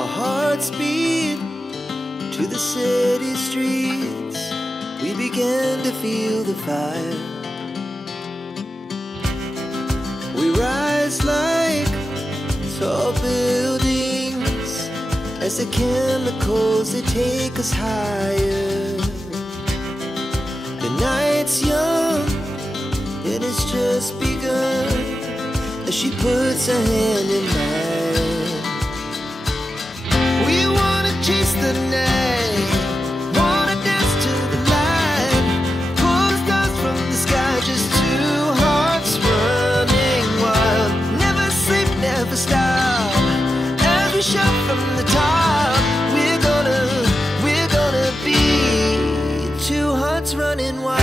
Our hearts beat to the city streets. We began to feel the fire. We rise like tall buildings as the chemicals, they take us higher. The night's young and it's just begun as she puts her hand in mine. We wanna chase the night, wanna dance to the light, pull the stars from the sky, just two hearts running wild. Never sleep, never stop, as we shout from the top. We're gonna be two hearts running wild.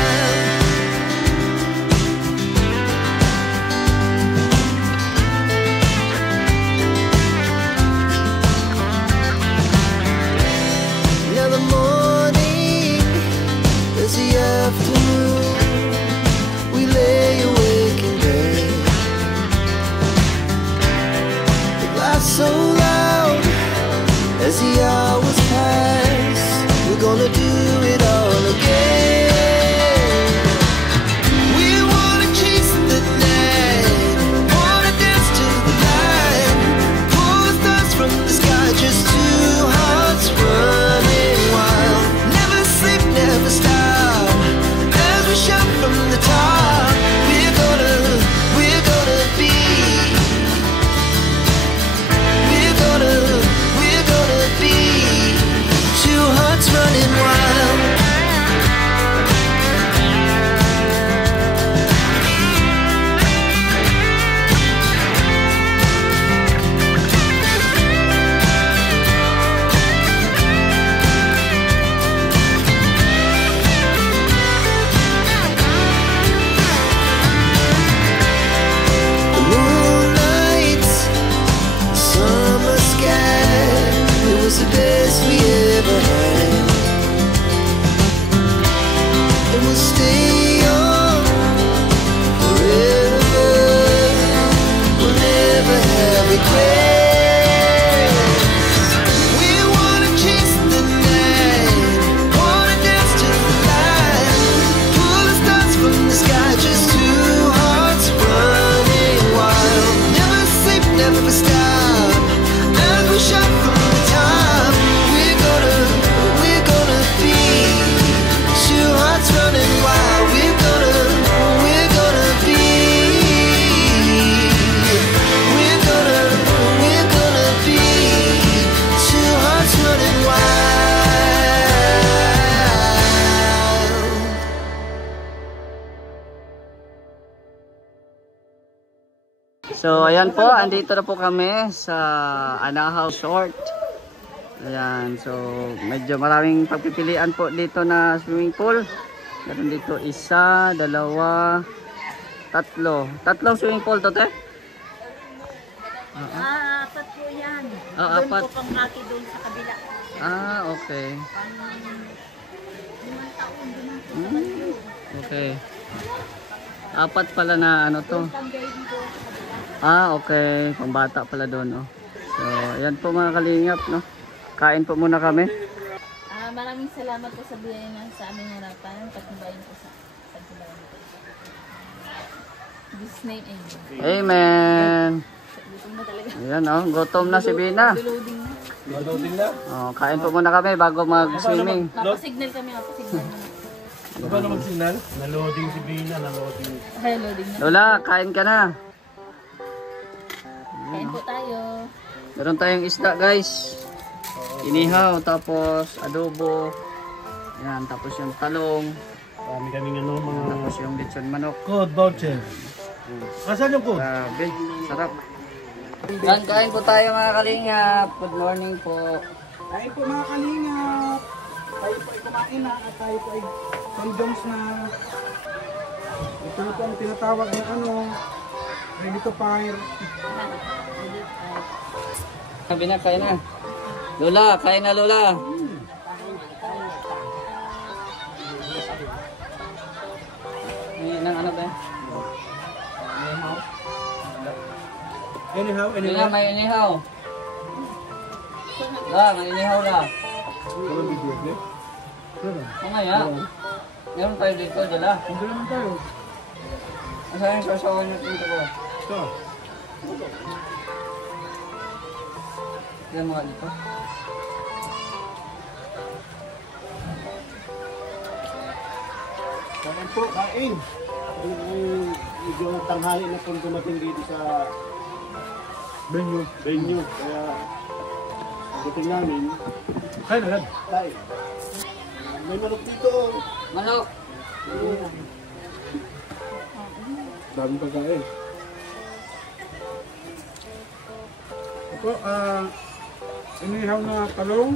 Afternoon, we lay awake in bed. The glass so loud as the hours pass. We're gonna do it all again. We wanna chase the night, wanna dance to the light, pull the stars from the sky, just two hearts running wild. Never sleep, never stop, shout from the top. We're gonna be, we're gonna be two hearts running wild. The best we ever had, and we'll stay on forever. We'll never have regrets. We wanna chase the night, wanna dance to the light, pull the stars from the sky, just two hearts running wild. Never sleep, never stop, as we shout from the top. Running wild, we're gonna be, we're gonna be two hearts running wild. So ayan po, andito na po kami sa Anahaw Resort. Ayan, so medyo maraming pagpipilian po dito na swimming pool. Meron dito isa, dalawa, tatlo. Tatlong swimming pool to, te? Apat po yan. Apat. Doon po pang laki doon sa kabila. Okay. 5 taon doon po. Okay. Apat pala na ano to. Okay. Pambata pala doon, oh. So, ayan po mga kalingap, no? Kain po muna kami. Maraming salamat po sa biyaya na sa aming harapan. Patnubayan po sa pagtubayan po. This name, amen. Gutom na talaga. Ayan, oh. Gutom na si Bina. Loading na. Loading na? Oh, kain po muna kami bago mag-swimming. Napasignal kami, napasignal na. Paano mag-signal? Na-loading si Bina, na-loading. Ay, loading na. Lola, kain ka na. Kain po tayo. Meron tayong isda, guys. Inihaw, tapos adobo. Yan, tapos yung talong. Marami kaming ano, mga... Tapos yung lechon manok. Code voucher. Asan yung code? Grabe, sarap. Yan, kain po tayo mga kalingap. Good morning po. Kain po mga kalingap. Tayo po ay kumain na at tayo po ay condoms na. Ito po ang tinatawag ng ano, ready to fire. Sabi na, kain na. Lola, kain na Lola. Ngayon ang ano ba? Anyhow. May inihaw. Lang, inihaw na. Mamaya. Meron tayo dito, dala. Hindi naman tayo. Asan yung sasawan nyo dito ko? Ito. Yan mga dito. Kain po, kain. Medyo tanghali na po dumating dito sa venue. Kaya pagdating namin, Kain agad. kain. May manok dito. Manok! Daming pagkain. Ito, inihaw na talong.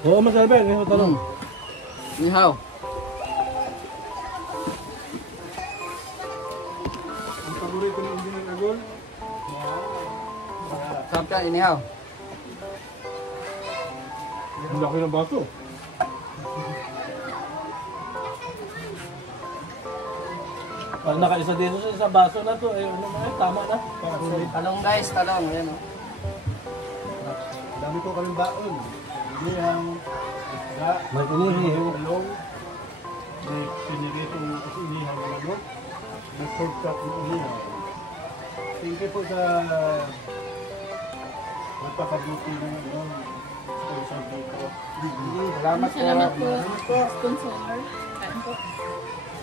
Oo, masarap yan. Ngayon talong. Inihaw. Ang paborito ng Engineer Agol. Sarap yan, inihaw. Ang laki ng baso. Pag nakaisa dito sa baso na to, ano mga tama na. Talong guys, talong. Ayan o. Dami ko kaming baon. Hindi ang may inihaw. Talong. May pinirito kasi inihaw na manok. May pork chop ng inihaw. Thank you po sa nagpakabuti ng sponsor dito. Salamat po. Salamat po. Sponsor. Kain po.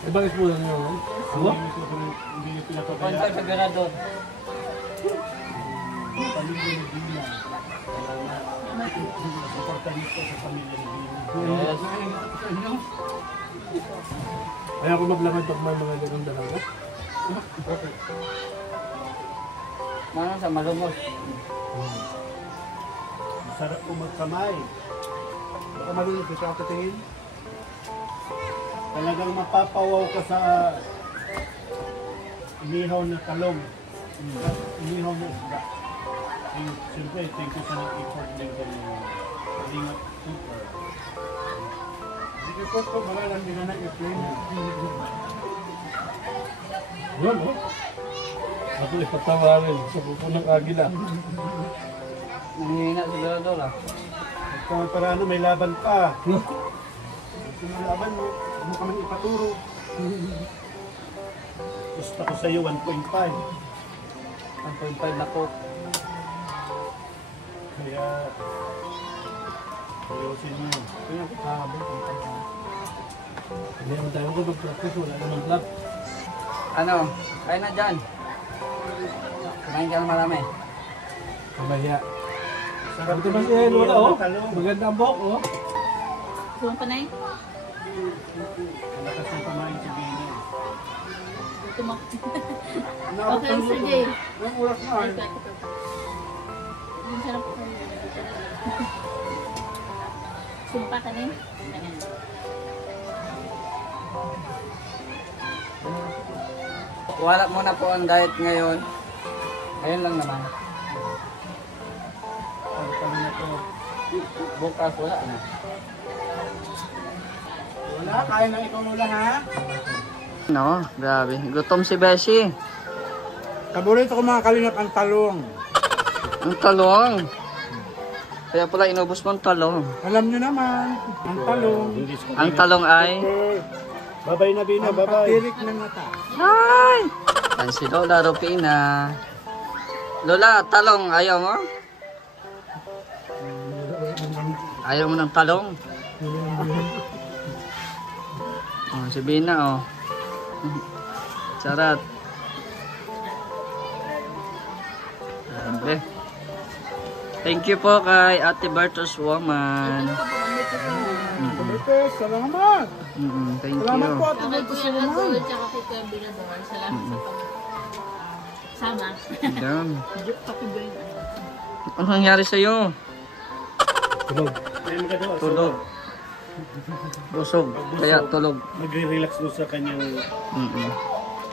Ibang sponsor nyo? Ano? Hindi nyo Konti pinapabayaan. sa ganador. Pamilya ni Dina. Suporta dito sa pamilya ni Dina. Yes. Kaya ako maglamad pag may mga ganun dalawa. Okay. Manong sa malumos. Masarap po magkamay. Baka malulog sa katingin. Talagang mapapawaw ka sa inihaw na talong. Inihaw na isda. Siyempre, thank you sa nag-effort din kay Lingap Super. Sige po po, malalang din na nag-explain. Yun, oh. Ako ipatawarin sa pupunang agila. Nanghihina sa ganador ah. Kung para may laban pa. Kung may laban mo, huwag mo kami ipaturo. Gusto ko sa iyo 1.5. 1.5 na po. Kaya ayusin mo. Kaya ako kahabol. Hindi naman tayo mag-practice. Wala naman club. Ano? Kain na dyan. Kumain ka na marami. Kamaya. Buti ba siya? Wala, oh. Maganda ang buhok, oh. Buong panay. Malakas ang kumain si Bina. Tumak. Naabot Okay, ng Sir luto. Jay. Yung oras na ay. Yung sarap po. Sumpa ka rin. Wala muna po ang diet ngayon. Ayun lang naman. Kami na to. Bukas wala na. Wala, kain na ikaw mula ha. No, grabe. Gutom si Beshi. Paborito ko mga kalingap ang talong. Ang talong. Kaya pala inubos mo ang talong. Alam nyo naman, ang talong. Ang talong ay... Babay na Bina, Ang babay. patirik ng mata. Ay! Yan si Lola Rupina. Lola, talong. Ayaw mo? Ayaw mo ng talong? Oh, si Bina, oh. Sarat. Grabe. Thank you po kay Ate Bertos Woman. Paborito, salamat. Thank Salamat you. po at Okay, ito Kuya sa Agul, naman. tsaka kay Kuya Birador. Salamat sa sama. Damn. Pakibrain. Ano nangyari sa'yo? Tulog. Ayun ka doon. Tulog. Busog. Kaya tulog. Magre-relax doon sa kanyang...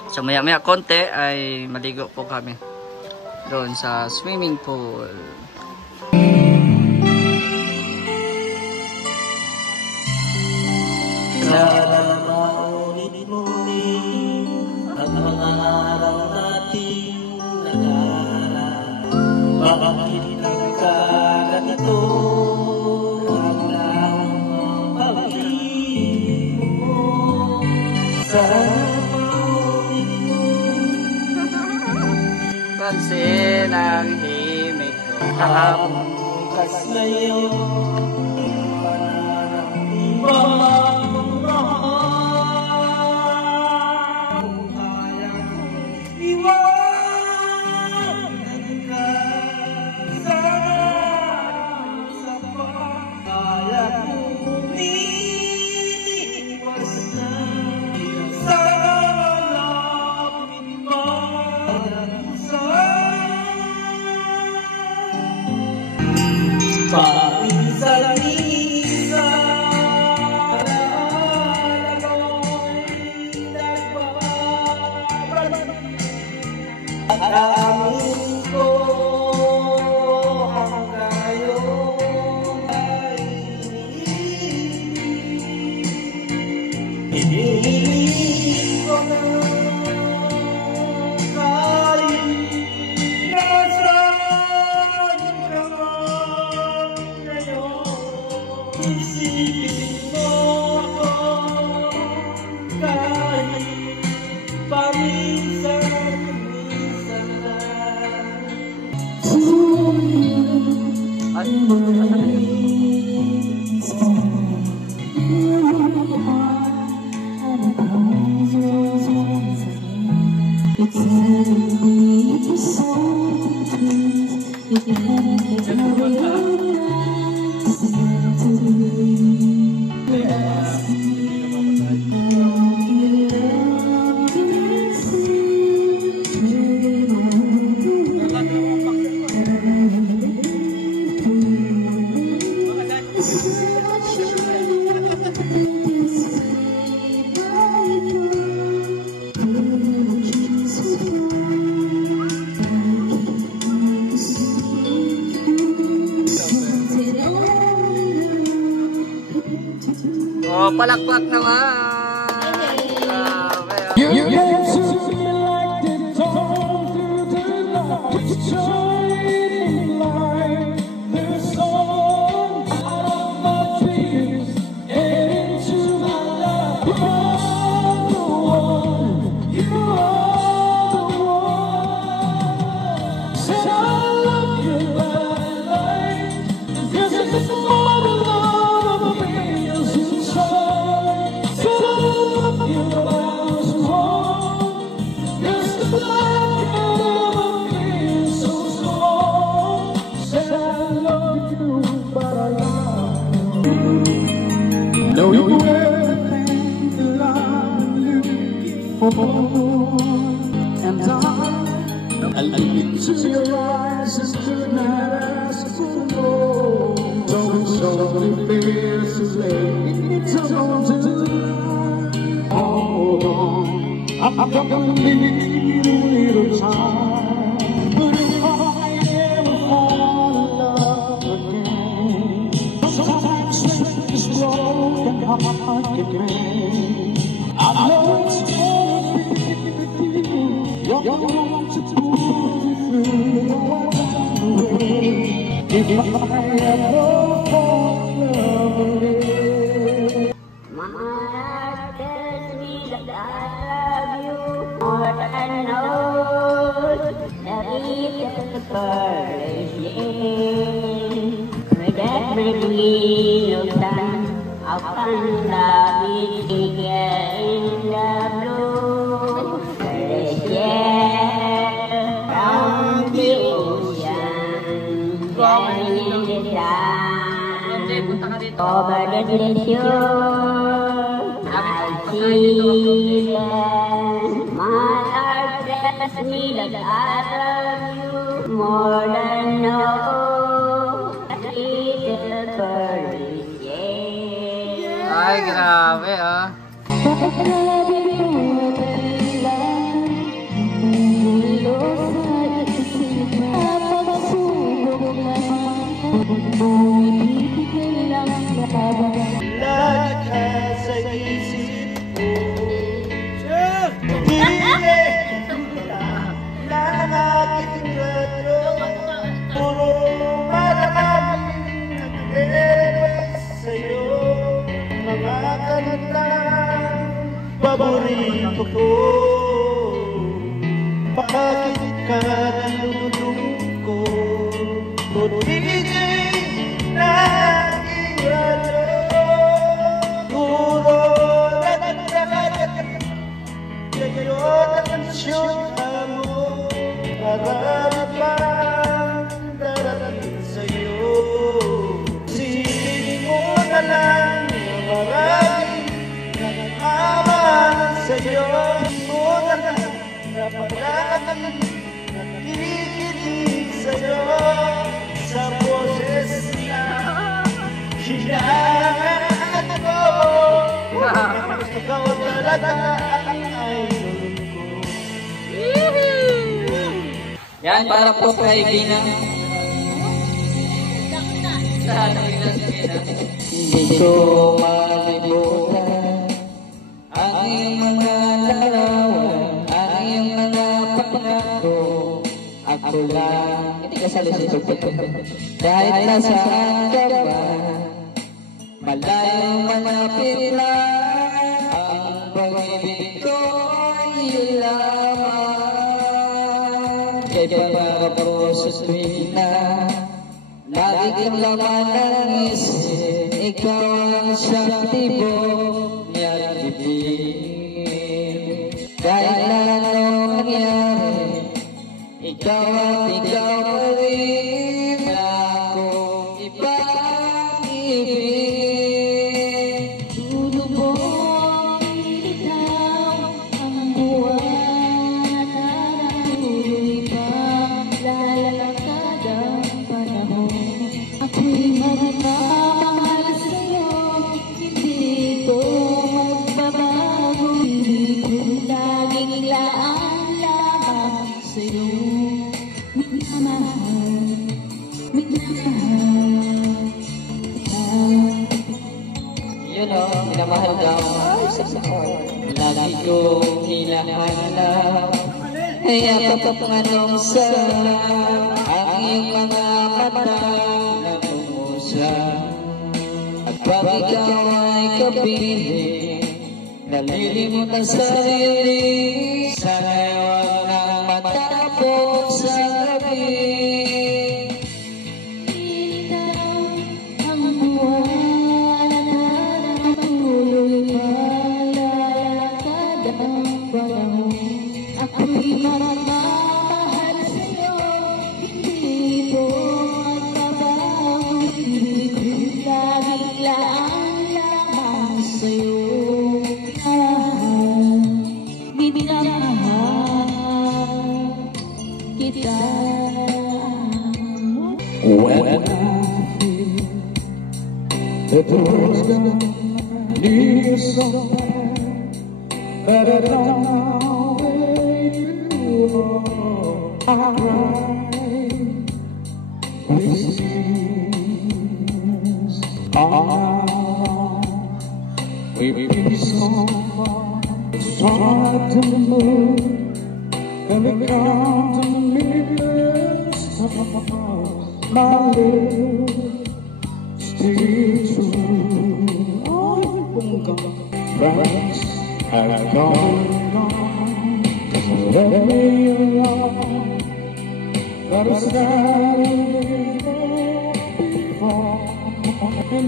So maya konti ay maligo po kami doon sa swimming pool. Sana maulit-ulit ang mga araw nating nag-aaral. Bakit nagkaganito? kahapon. Bukas ngayon, iba ang mahal. Kaya kong iwanan ka, sana sa kaya kong umiiwas na, sana malapit pa sa paminsan-minsan na ako'y nagbabalik at amin ko hanggang ngayon ay hinihiling ko na kahit nasaan ka man ngayon, isipin mo ako kahit paminsan-minsan lang. Oh, palakpak naman. Grabe, ah. You dance to me like the dawn through the night, shining like the sun out of my dreams and into my life. You are the one, you are the one. Said I love you like, yes, it's more than love of me is inside. Said I love you as one, yes, the black love is so strong. Said I love you, but I love you. Know you everything that I'm looking for, and I look into your eyes and could not ask for more. Don't show me fears to late, don't do that. Hold on, I'm gonna need a little time. But if I ever fall in love again, sometimes this broken heart can mend. I know it's gonna be with you. You're going to pull me through the way. If I ever fall in love again. Mama tells me that I love you more than knows the reason for wishing. With every gleam of sun, I found love is bigger in the blue. There is yet from the ocean, going in the sun, over the shore. I see land. My heart tells me that I love you more than know. Little bird, yeah. Ay, grabe, ah. Lahat sa isip ko, nangakit radyo, puro maraming nag-request sa'yo, mga kantang paborito ko. Bakit ka nalulungkot? Puro DJ na aking radyo, puro nagkakagat ngayon ang ansyon mo, marami pang darating sa'yo. Silipin mo na lang na marami nag-aman sa'yo. Mo na lang na pagkakataon na kinikilig sa'yo sa boses na hinangat ko. Ikaw talaga ang idol ko. Yan, para po kay Gina. Sa Pilipinas, Gina. Hindi ko malimutan ang iyong mga larawan, ang iyong mga pangako. Ako lang, hindi ka salisito. Kahit nasaan ka ba, malayo malapit lang, ang pag-ibig ko ay iyong lamang. Kay pagpaparosos tuwing na lagi kang laman ng isip, ikaw ang siyang tibok niyang bibig. Kahit na anong nangyari, ikaw pa rin akong ipag-ibig. Tulubong ikaw ang buwan at tuloy pa lalakad ang panahon. Ako'y magmamahal sa'yo, hindi ito magbabago. Hindi ko laging laan lamang sa'yo. Yun o, minamahal daw. Ay, lagi kong hinahanap. Kaya kapag sa ang iyong mga mata na tumusa. At pag ikaw ay kapiling, nalilimot ang sarili. Sana'y huwag nang matapos sa gabi. Ikaw ang buwan at tuloy pa lalakad ang panahon. Ako'y magmamahal sa'yo, hindi ito magbabago. Hindi ko laging laan lamang sa'yo. Minamahal kita. When I feel that the world's gonna leave me somewhere, but I don't know where you are. I cry with tears all we've been so far. It's hard to move and we come to live my love still true. Friends have gone, let me alone. But it's not before, and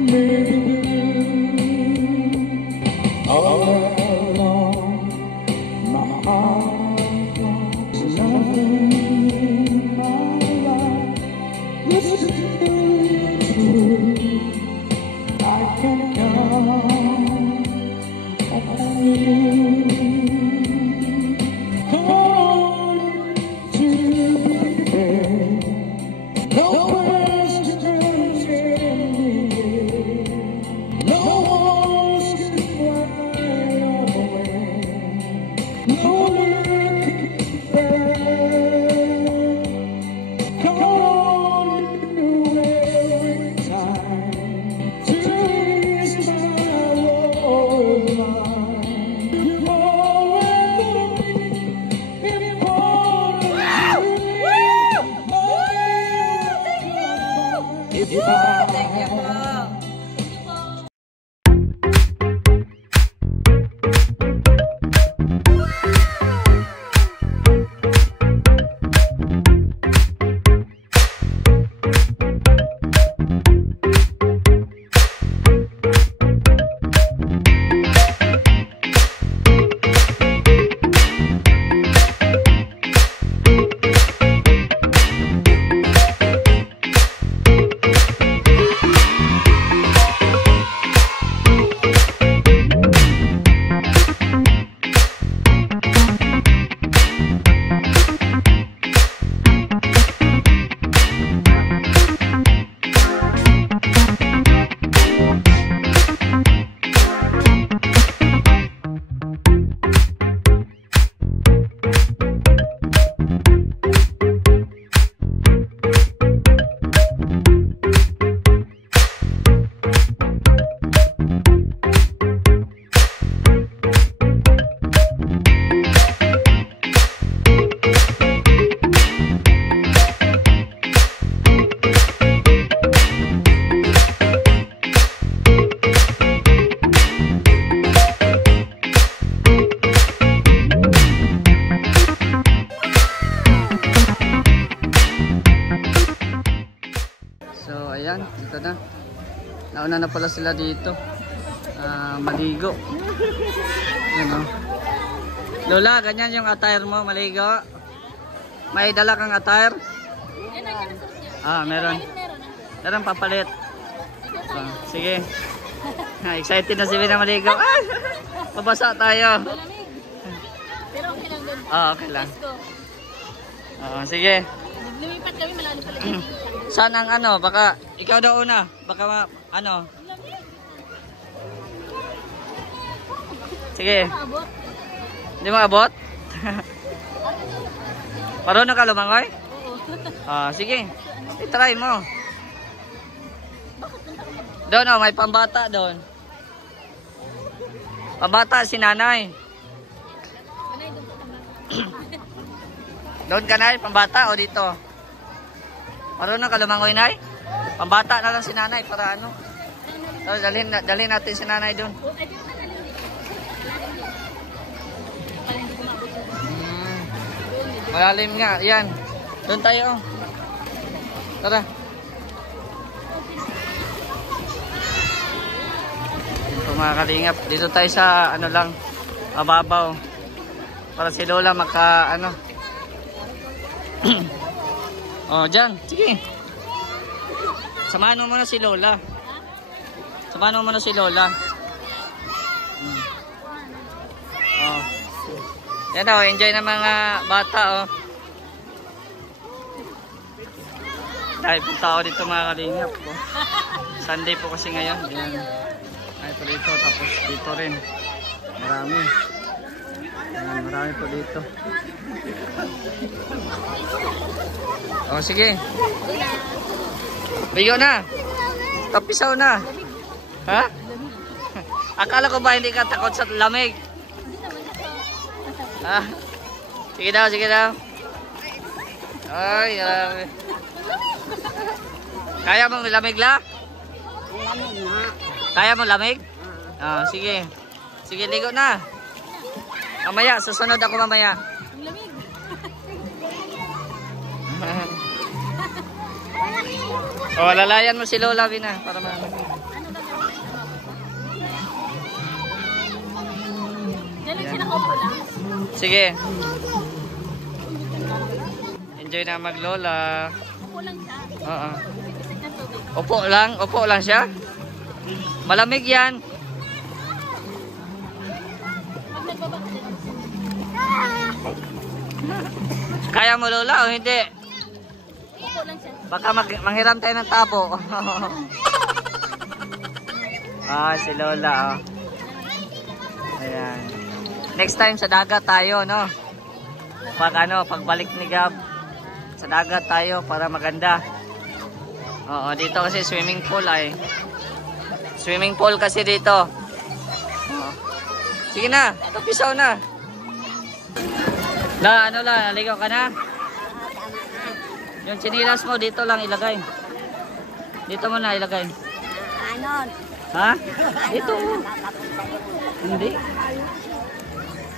maybe all alone, my heart is nothing in my life. This is true. I can count on you. Call to be there. No questions in the air. No one's can fly away. No looking back. Call on you every time to ease my world mind. You've always been important to me. If I ayan, dito na. Nauna na pala sila dito. Maligo. Ayan, oh. Lola, ganyan yung attire mo, maligo. May dala kang attire? Meron. Meron papalit. Sige. Excited na si Bina maligo. Mabasa tayo. Pero okay lang doon. Okay lang. Sige. Lumipat kami, malalim pala. Saan ang ano? Baka ikaw daw una. Baka ano? Sige. Hindi mo abot? Marunong ka lumangoy? Oo. Sige. I-try mo. Doon may pambata doon. Pambata si nanay. Doon ka nay, pambata o dito? Marunong ka lumangoy nay? Pambata na lang si nanay para ano? Dalhin natin si nanay doon. Malalim nga, yan. Doon tayo. Tara. Ito mga kalingap. Dito tayo sa ano lang, mababaw. Para si Lola maka ano. Dyan. Sige. Samahan mo muna si Lola. Samahan mo muna si Lola. Yan o, enjoy na mga bata o. Dahil punta ako dito mga kalingap po. Sunday po kasi ngayon. Yan. Ay po dito, tapos dito rin. Marami. Yan, marami po dito. Sige. Bigo na. Tapisaw na. Ha? Akala ko ba hindi ka takot sa lamig? Sige daw, sige daw. Ay, grabe. Kaya mong lamig la? Lamig nga. Kaya mong lamig? Sige. Sige, ligo na. Mamaya, susunod ako mamaya. Lamig. Lalayan mo si Lola, Bina, para malamig. Diyan lang siya nakaupo lang. Sige. Enjoy na mag-Lola. Upo lang siya. Oo. Pipisik ng tubig. Upo lang siya. Malamig yan. Pag nagbaba ka din. Kaya mo Lola o hindi? Upo lang siya. Baka manghiram tayo ng tapo. Si Lola Ayan. Next time sa dagat tayo, no? Pagbalik ni Gab, sa dagat tayo para maganda. Dito kasi swimming pool ay. Swimming pool kasi dito. Sige na, tapisaw na. Naligaw ka na? Yung chinilas mo dito lang ilagay. Dito mo na ilagay. Anon. Ha? Dito. Hindi.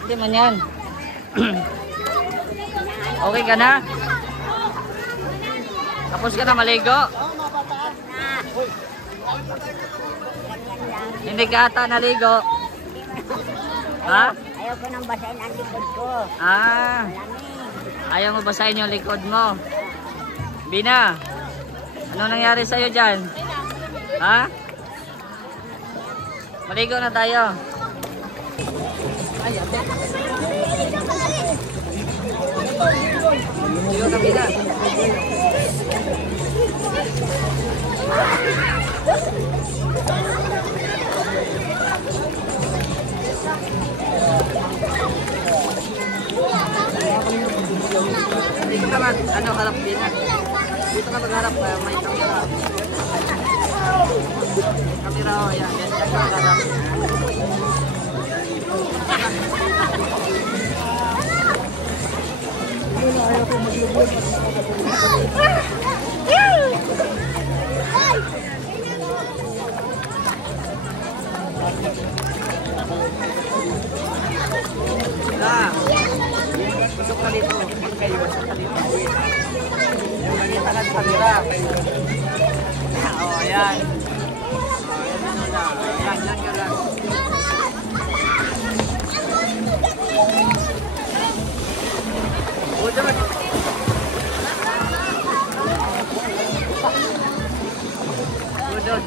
Hindi man yan. Okay ka na? Tapos ka na maligo? Hindi ka ata naligo? Ha? Ayaw ko nang basahin ang likod ko. Ayaw mo basahin yung likod mo? Bina, ano nangyari sa'yo dyan? Ha? Maligo na tayo. Maligo na Bina. Dito ka harap Bina. Dito ka magharap, may kamera. Kamera o, yan. Yan ka magharap. Pasok ka dito. Pasok ka dito. Yung magkita ka sa kamera. Ayan. Ayan muna. Ayan, yan ka lang. Udod. Udod.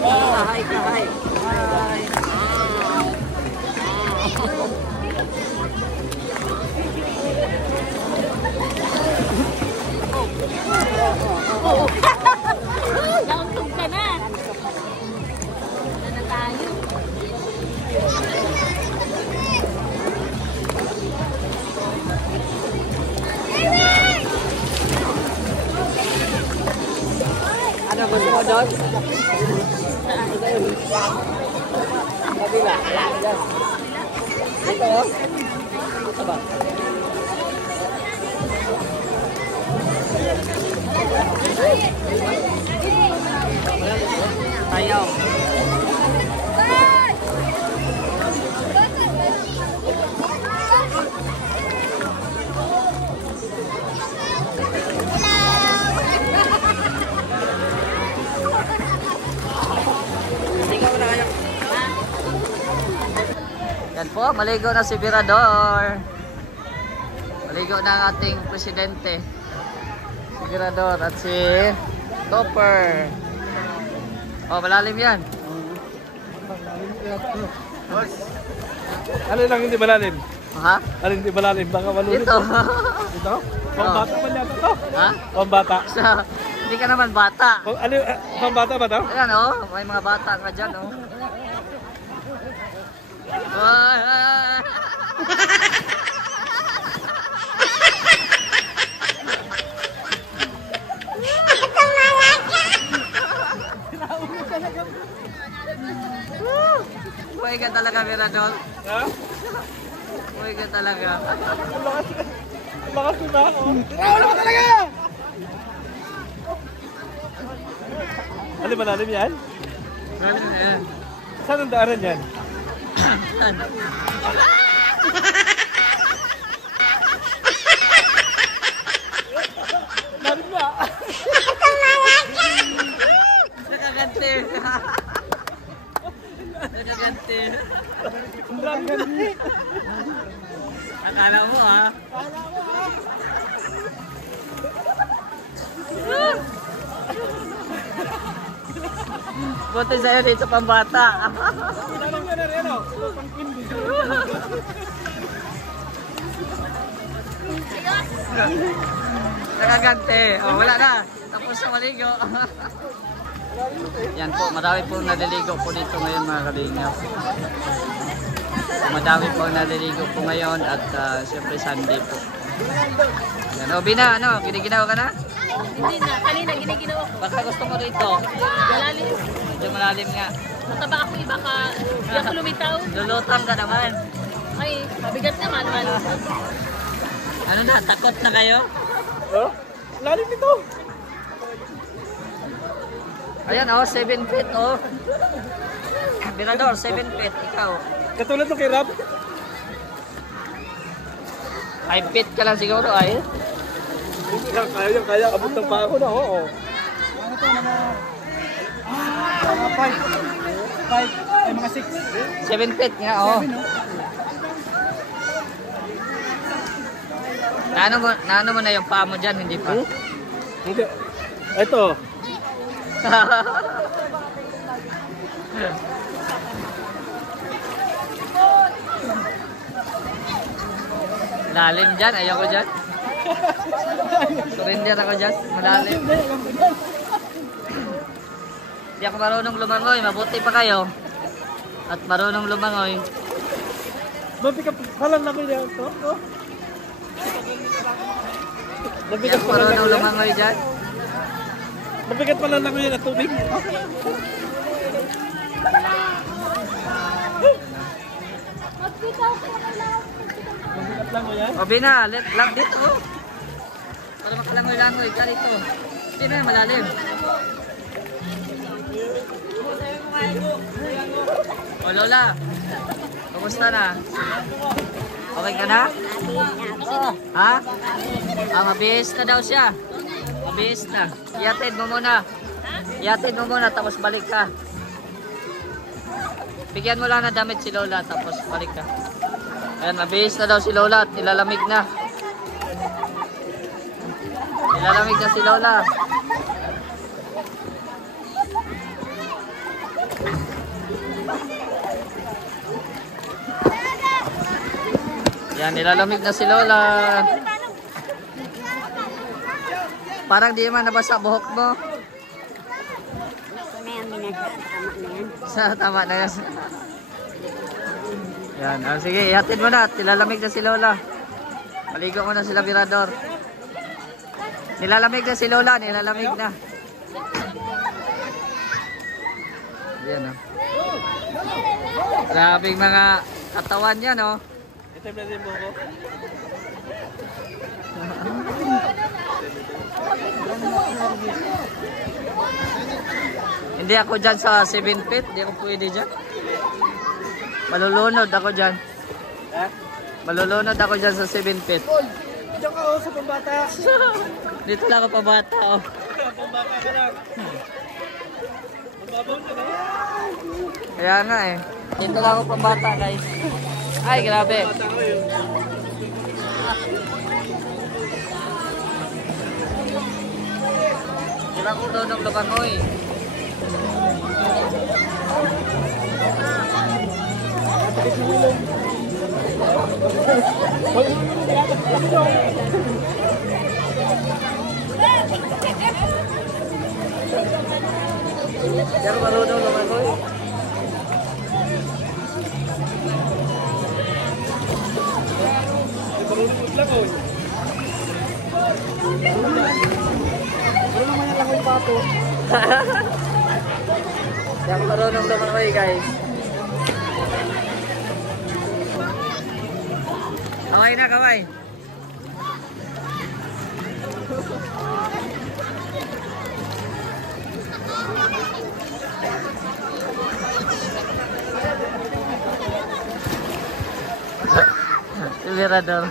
Kahay, kahay. Kahay. Nauntog ka na. Na tayo. Ano gusto mo doon? Kabila. Yan. Dito oh. Ito ba? Ayaw. Yan po, maligo na si Virador. Maligo na ang ating presidente. Si Virador at si Topper. Oh, malalim yan. Ano lang hindi malalim? Ha? Ano hindi malalim? Baka malulog. Dito. Ito? Pambata ba niya ito? Ha? Pambata. Hindi ka naman bata. Ano, pambata ba ito? Ayan oh, may mga bata nga dyan oh. Ay. Buhay ka talaga, Mirador. Ha? Buhay ka talaga. Lakas ko na ako. Wala ka talaga! Ano malalim yan? Malalim na yan. Saan ang daaran yan? Malalim na! Nakaganti. Nakaganti. Akala mo ha? Buti sa'yo dito pambata. Malalim ka na rin o. Pangkindi. Nakaganti. Oh, wala na. Tapos na maligo. Yan po, marami po naliligo po dito ngayon mga kalingap. Madami po naliligo po ngayon at siyempre Sunday po. Yan, o Bina, ano, giniginaw ka na? Hindi na. Kanina giniginawa ko. Baka gusto mo rito. Malalim. Medyo malalim nga. Mataba ako eh. Baka hindi ako lumitaw. Lulutang ka naman. Ay, mabigat naman. Mabigat. Ano na, takot na kayo? Oh? Lalim nito! Ayan oh, 7 feet oh. Mirador, 7 feet. Ikaw. Katulad ng kay Rab. 5 feet ka lang siguro ay. Kaya abot ng paa ko na, oo. Ano to, mga 5, ay mga 6. 7 feet nga oh. 7, no? Naano mo na yung paa mo dyan, hindi pa? Hindi. Ito. Lalim dyan, ayoko dyan. Surrender ako dyan, malalim. Hindi ako marunong lumangoy, mabuti pa kayo. At marunong lumangoy. Mabigat palang lang yan ito. Hindi Mabigat ako palang lang marunong yan. lumangoy dyan. Mabigat palang lang yan at tubig. Mabigat lang mo yan. O Bina, lang dito oh. Para makalangoy-langoy ka dito. Hindi na, malalim. O Lola, kumusta na? Okay ka na? Ha? Mabihis na daw siya. Mabihis na. Iatid mo muna. Iatid mo muna tapos balik ka. Bigyan mo lang na damit si Lola tapos balik ka. Ayan, mabihis na daw si Lola at nilalamig na. Nilalamig na si Lola. Yan, nilalamig na si Lola. Parang di man nabasa buhok mo. Tama na yan. Yan, sige, ihatid mo na. Nilalamig na si Lola. Maligo mo na sila, Mirador. Nilalamig na si Lola, nilalamig na. Yan, oh. Grabing mga katawan yan, oh. Ito yung natin mo ko. Hindi ako dyan sa 7 feet. Hindi ako pwede dyan. Malulunod ako dyan. Malulunod ako dyan sa 7 feet. Diyan ka sa pambata. Dito lang ako pabata, oh. Pambata ka lang. Mababaw ka na. Kaya nga eh. Dito lang ako pabata, guys. Ay, grabe. Kailangan ko daw ng lubangoy. Diyan ko marunong lubangoy. Marunong lang oh. Ano naman yung langoy pato? Diyan ko marunong lubangoy, guys. Kaway na, kaway. Mirador.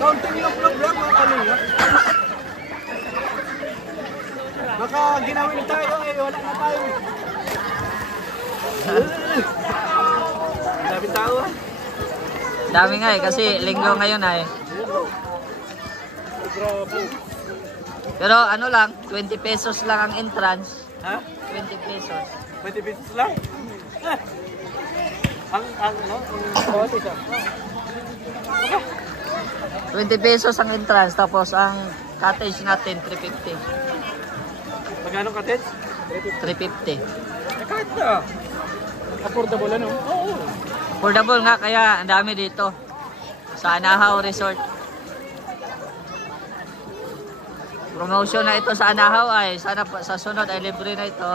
Counting yung vlog mga kalinga. Baka ginawin tayo eh, wala na tayo. Daming tao ah. Dami nga eh, kasi linggo ngayon ay. Grabe. Pero ano lang, 20 pesos lang ang entrance. Ha? 20 pesos. 20 pesos lang? Ang ano? Ang boses ah. 20 pesos ang entrance, tapos ang cottage natin, 350. Magkano cottage? 350. Kahit na. Affordable ano? Oo. Affordable nga, kaya ang dami dito. Sa Anahaw Resort. Promotion na ito sa Anahaw ay, sana sa sunod ay libre na ito.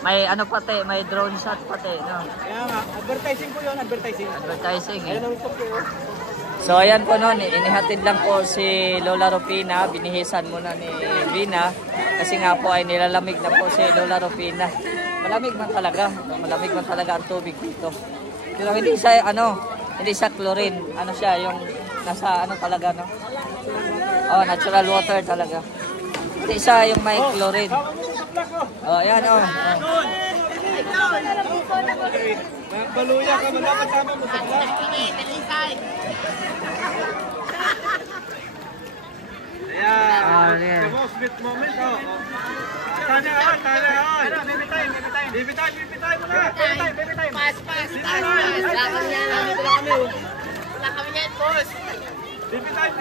May ano pati, may drone shot pati. No? Kaya nga, advertising ko yun, advertising. Advertising eh. Ayun ang ito ko. So ayan po noon, inihatid lang po si Lola Rufina, binihisan muna ni Vina kasi nga po ay nilalamig na po si Lola Rufina. Malamig man talaga ang tubig dito. Pero hindi siya hindi siya chlorine, ano siya yung nasa ano talaga no. Oh, natural water talaga. Hindi siya yung may chlorine. Oh, ayan oh. Baluya ka, wala kasama mo sa vlog. Ah, Ayan. yeah. The most sweet moment, oh. Tanya on. Baby time muna. Baby time. Pass. Wala kami yan, boss. Baby time.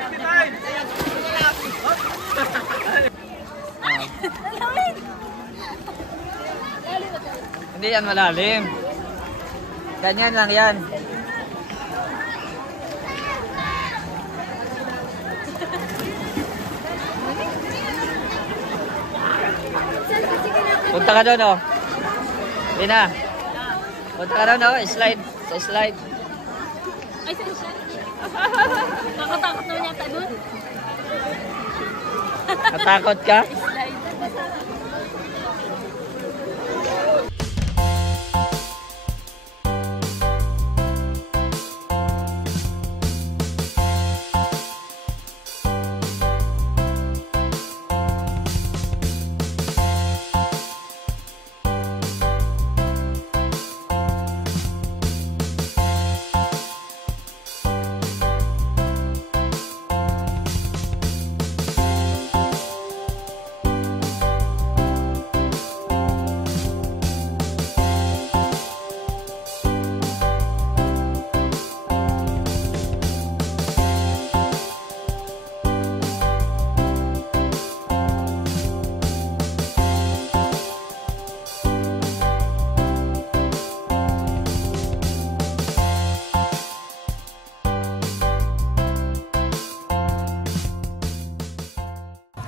Hindi yan malalim. Ganyan lang yan. Punta ka doon oh. Vina. Punta ka doon oh. Slide. Sa slide. Ay, saan siya? Nakatakot naman yata dun. Natakot ka? Slide.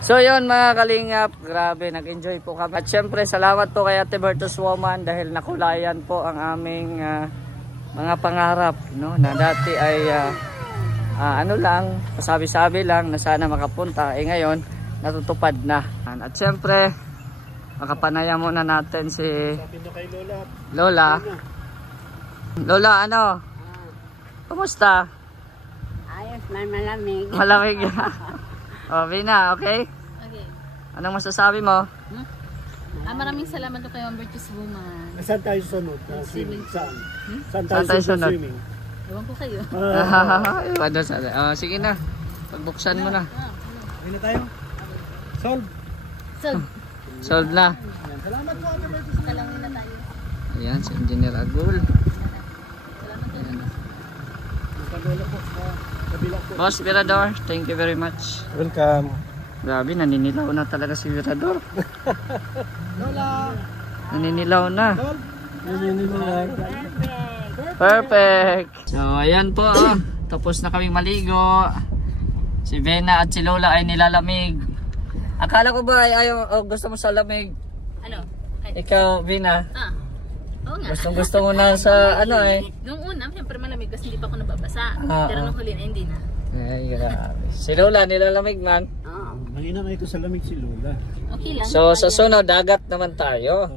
So yun mga kalingap, grabe nag-enjoy po kami. At syempre salamat po kay Ate Bertus Woman dahil nakulayan po ang aming mga pangarap, no? Na dati ay ano lang, pasabi-sabi lang na sana makapunta. Eh ngayon, natutupad na. At syempre, makapanaya muna natin si Lola. Lola, ano? Kumusta? Ayos man, malamig. Malamig. O, Vina, okay? Okay. Anong masasabi mo? Maraming salamat po kay Bertus Woman. Saan tayo sunod? Swimming? Saan? Saan Saan tayo sunod? swimming? Ewan ko kayo. Sige na, pagbuksan mo na. Uwi na tayo. Solve. Solve na. Salamat po, Ate Bertus. Kalangin na tayo. Ayan, si Engineer Agul. Boss Virador, thank you very much. Welcome. Grabe, naninilaw na talaga si Virador. Lola. Naninilaw na. Naninilaw. Perfect. So, ayan po. Tapos na kaming maligo. Si Vena at si Lola ay nilalamig. Akala ko ba ay ayaw, gusto mo sa lamig? Ano? Ikaw, Vena. Oo nga. Gusto mo na sa ano eh. Nung una, siyempre malamig kasi hindi pa ako nababasa. Ah, Pero nung huli na, hindi na. Ay, grabe. Si Lola, nilalamig man. Mahina na ito sa lamig si Lola. Okay lang. So, sa sunod, dagat naman tayo.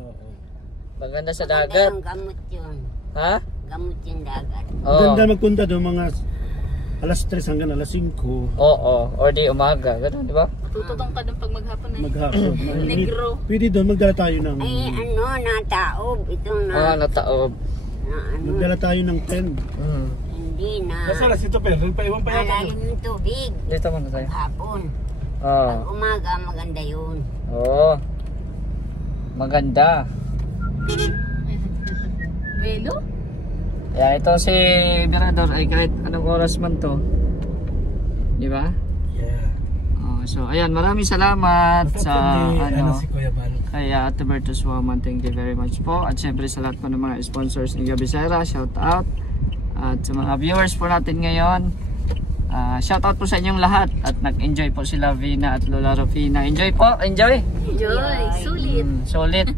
Maganda sa dagat. Gamot yun. Ha? Gamot yung dagat. Oo. Ganda magpunta doon mga alas 3 hanggang alas 5. Oo. Or di umaga. Ganun, di ba? Tututong ka doon pag maghapon na. Maghapon. Negro. Pwede doon, magdala tayo ng... Ay, ano, nataob. Ito na. Nataob. Na ano, Magdala tayo ng pen. hindi na. alas ito, pero paiwan pa Malalim yung tubig. Dito muna tayo. Hapon. Oo. Pag umaga, maganda yun. Oo. Maganda. Velo? Kaya ito si Virador ay kahit anong oras man to. Di ba? Yeah. So ayan, maraming salamat sa si Kuya Bal. kay Ate Bertus Woman. Thank you very much po. At syempre sa lahat po ng mga sponsors ni Gabisera, shout out. At sa mga viewers po natin ngayon, shout out po sa inyong lahat. At nag-enjoy po sila Vina at Lola Rufina. Enjoy po, enjoy. Enjoy. Sulit. Sulit.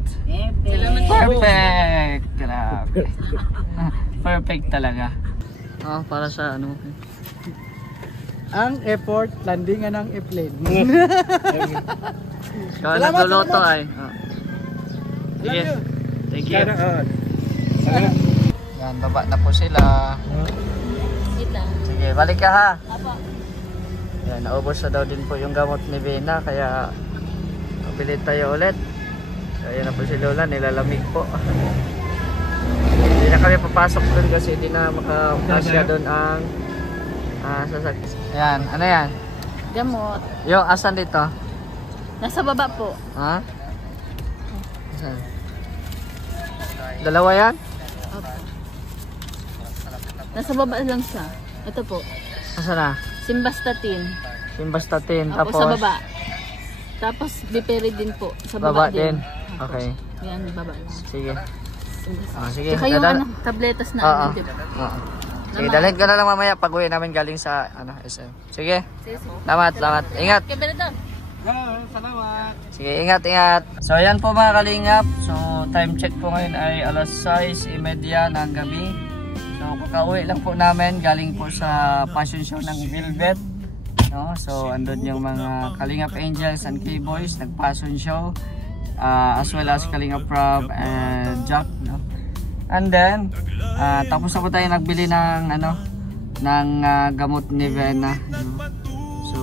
Salamat. Perfect. Grabe. Perfect talaga. Para sa ano. Ang effort, landingan ng airplane. Ikaw nagluluto ay. Sige. Thank you. Yan, baba na po sila. Kita. Sige, balik ka ha. Apa. Yan, naubos na daw din po yung gamot ni Vena, kaya pabili tayo ulit. So, ayan na po si Lola, nilalamig po. Hindi na kami papasok dun kasi hindi na makapasya dun ang sasakyan. Ayan, ano yan? Gamot. Yung asan dito? Nasa baba po. Ha? Asan? Dalawa yan? Nasa baba lang siya. Ito po. Asan na? Simvastatin. Simvastatin, Opo, tapos sa baba. Tapos Biperidin po. Sa baba baba, din. Opo. Okay. Yan, baba lang. Sige. Sige. Tsaka yung dadal- tabletas na. Oo. Dito. Oo. Sige, dalhin ko na lang mamaya pag uwi namin galing sa SM. Sige. Sige. Salamat. Ingat. Kaya Beredor. Salamat. Sige, ingat. So, ayan po mga kalingap. So, time check po ngayon ay alas 6:30 ng gabi. So kakauwi lang po namin, galing po sa fashion show ng Velvet, no? So andun yung mga Kalingap Angels and K-Boys nag-fashion show, as well as Kalingap Rob and Jack, no? And then tapos na po tayo nagbili ng ng gamot ni Vena, no? So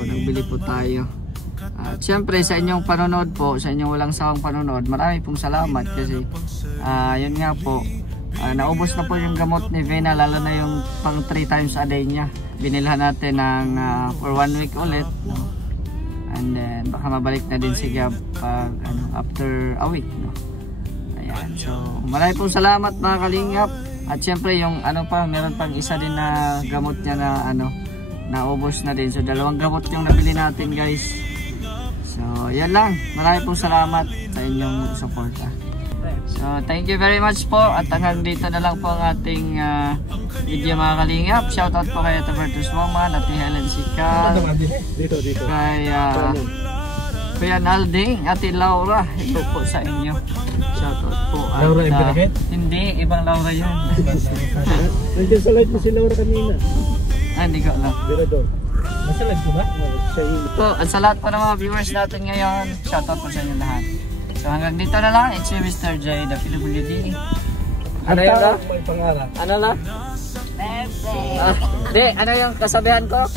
nagbili po tayo. At syempre sa inyong panonood po, sa inyong walang sawang panonood, marami pong salamat kasi yun nga po, naubos na po yung gamot ni Vena, lalo na yung pang 3 times a day niya. Binilhan natin ng for 1 week ulit, no? And then baka mabalik na din si Gab pag after a week, no? Ayan, so marami pong salamat mga Kalingap. At syempre yung meron pang isa din na gamot niya na naubos na din. So 2 gamot yung nabili natin, guys. So yan lang, marami pong salamat sa inyong suporta. So thank you very much po, at hanggang dito na lang po ang ating video mga Kalingap. Shoutout po kay Ate Virtus Woman, Ate Helen Sikal, kay Kuya Nalding, Ate Laura, ito po sa inyo. Shoutout po. Laura yung pinagit? Hindi, ibang Laura yun. Nandiyan sa live mo si Laura kanina. Hindi ko alam. Dito doon. Nasa live ko ba? So, at sa lahat po ng mga viewers natin ngayon, shoutout po sa inyo lahat. So hanggang dito na lang, it's you Mr. J, the PWD. Ano yun na? May pangarap. Ano na? Di, ano yung kasabihan ko?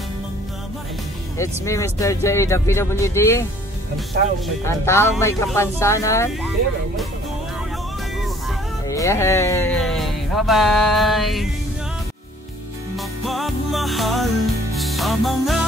It's me Mr. J, the PWD. Ang taong may kapansanan. Yay! Bye-bye! Mapagmahal sa mga